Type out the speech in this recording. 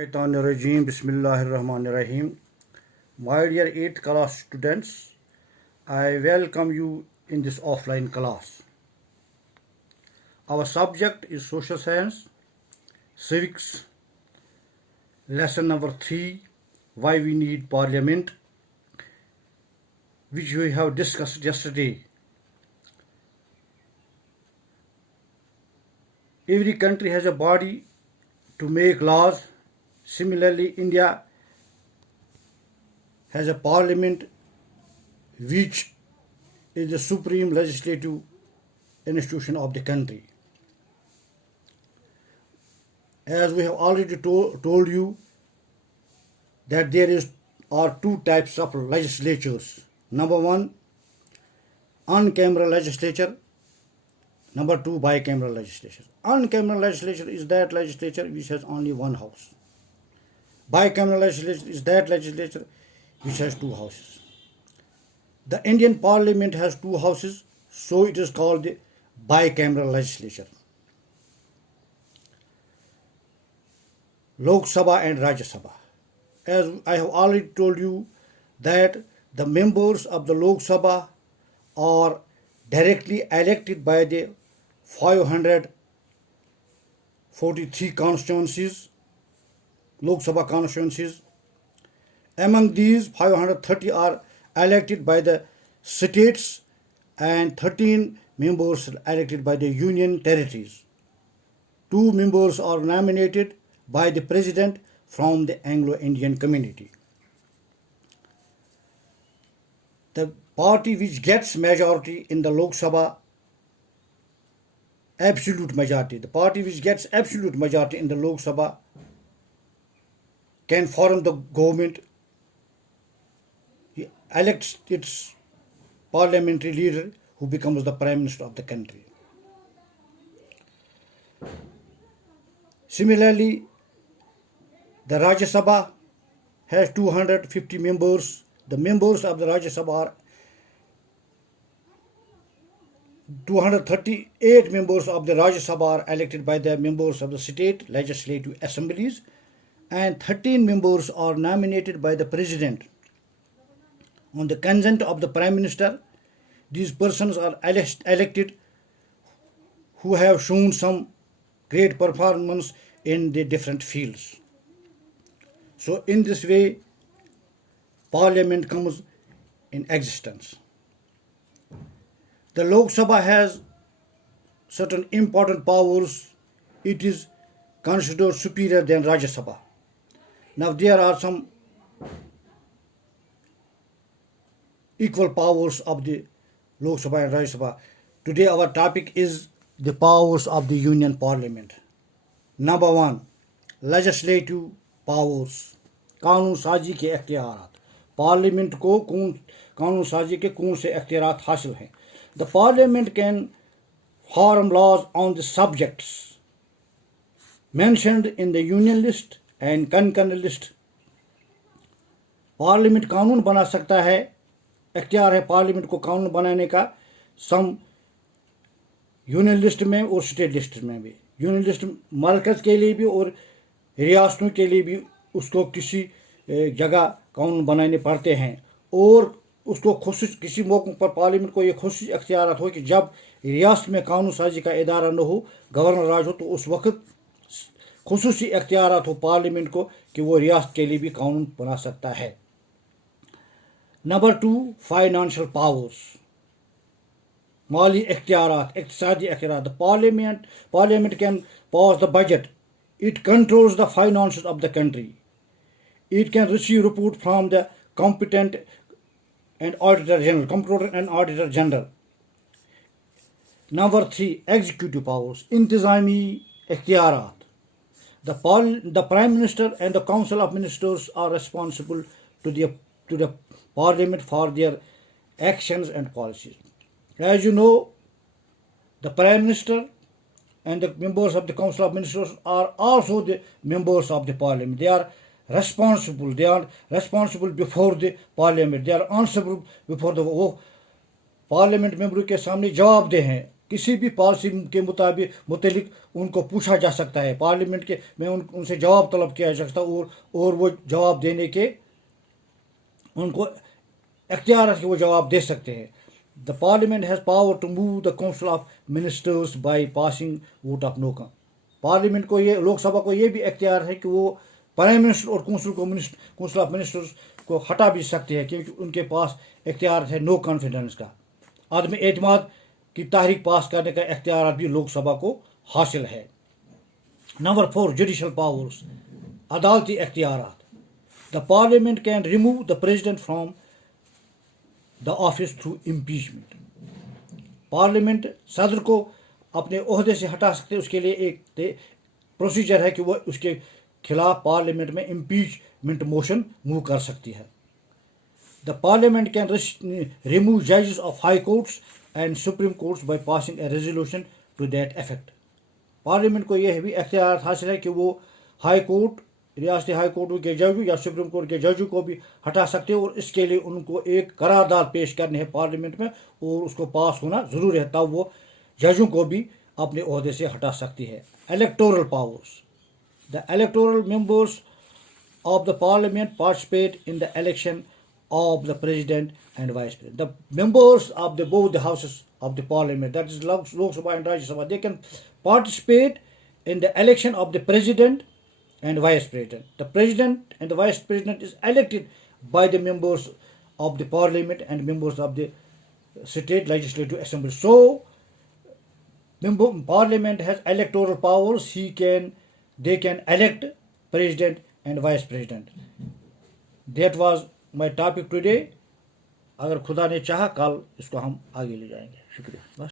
Shaitanirrajim, Bismillahirrahmanirrahim. My dear 8th class students, I welcome you in this offline class. Our subject is social science, civics, lesson number 3, why we need parliament, which we have discussed yesterday. Every country has a body to make laws. Similarly, India has a parliament which is the supreme legislative institution of the country. As we have already told you that there are two types of legislatures. Number one, uncameral legislature. Number two, bicameral legislature. Uncameral legislature is that legislature which has only one house. Bicameral legislature is that legislature which has two houses. The Indian Parliament has two houses, so it is called the bicameral legislature. Lok Sabha and Rajya Sabha. As I have already told you that the members of the Lok Sabha are directly elected by the 543 constituencies, Lok Sabha constituencies. Among these, 530 are elected by the states and 13 members elected by the union territories. 2 members are nominated by the president from the Anglo-Indian community. The party which gets majority in the Lok Sabha, absolute majority, the party which gets absolute majority in the Lok Sabha can form the government. He elects its parliamentary leader who becomes the prime minister of the country. Similarly, the Rajya Sabha has 250 members. The members of the Rajya Sabha are 238 members of the Rajya Sabha are elected by the members of the state legislative assemblies, and 13 members are nominated by the president. On the consent of the prime minister, these persons are elected who have shown some great performance in the different fields. So in this way, parliament comes in existence. The Lok Sabha has certain important powers. It is considered superior than Rajya Sabha. Now there are some equal powers of the Lok Sabha and Rajya Sabha. Today our topic is the powers of the Union Parliament. Number one, legislative powers, कानून साजी के इख्तियारात. Parliament को कानून साजी के कौन से इख्तियारात हासिल हैं. The Parliament can form laws on the subjects mentioned in the Union list and concurrent list. Parliament कानून बना सकता है, इख्तियार है पार्लियामेंट को कानून बनाने का, सम यूनियन लिस्ट में और स्टेट लिस्ट में भी. यूनियन लिस्ट मरकज़ के लिए भी और रियासतों के लिए भी उसको किसी जगह कानून बनाने पड़ते हैं, और उसको खुसूस किसी मौक़ों पर पार्लियामेंट को ये खुसूस इख्तियारात हो कि जब रियासत में कानून साजी का इदारा न हो, गवर्नर राज हो, तो उस वक्त खुसूसी इख्तियारात हो पार्लियामेंट को कि वो रियासत के लिए भी कानून बना सकता है. नंबर टू, फाइनेंशियल पावर्स, माली इख्तियारात, इक़्तिसादी इख्तियारात. The parliament can pass the budget. It controls the finances of the country. It can receive report from the competent and auditor general. Number 3, executive powers, intizami ikhtiyarat. The prime minister and the council of ministers are responsible to the parliament for their actions and policies. As you know, the prime minister and the members of the council of ministers are also the members of the parliament. They are responsible before the parliament. They are answerable before the parliament member के सामने जवाबदेह हैं किसी भी policy के मुतालिक उनको पूछा जा सकता है, पार्लियामेंट के में उनसे जवाब तलब किया जा सकता है, और वो जवाब देने के उनको इख्तियार है कि वो जवाब दे सकते हैं। The parliament has power to move the council of ministers by passing vote of no confidence. Parliament को ये, लोकसभा को ये भी इख्तियार है कि वो प्राइम मिनिस्टर और काउंसिल ऑफ मिनिस्टर्स को हटा भी सकते हैं, क्योंकि उनके पास इख्तियार है नो कॉन्फिडेंस का, आदम एतमाद की तहरीक पास करने का इख्तियार भी लोकसभा को हासिल है। नंबर 4, जुडिशल पावर्स, अदालती इख्तियारात। The parliament can remove the president from the office through impeachment. Parliament सदर को अपने ओहदे से हटा सकते हैं, उसके लिए एक प्रोसीजर है कि वह उसके खिलाफ पार्लियामेंट में इम्पीचमेंट मोशन मूव कर सकती है। द पार्लियामेंट कैन रिमूव जजेस of high courts and supreme courts by passing a resolution to that effect. Parliament को यह भी इख्तियार हासिल है कि वो हाई कोर्ट, रियासती हाई कोर्ट के जजों या सुप्रीम कोर्ट के जजों को भी हटा सकते हैं, और इसके लिए उनको एक करारदाद पेश करनी है पार्लियामेंट में, और उसको पास होना ज़रूरी है, तब वो जजों को भी अपने ओहदे से हटा सकती है। Electoral powers, the electoral members of the parliament participate in the election of the president and vice president. The members of both the houses of the parliament, that is Lok Sabha and Rajya Sabha, they can participate in the election of the president and vice president. The president and the vice president is elected by the members of the parliament and members of the state legislative assembly. So, parliament has electoral powers. They can elect president and vice president. That was my topic today. अगर खुदा ने चाहा कल इसको हम आगे ले जाएंगे। शुक्रिया। बस।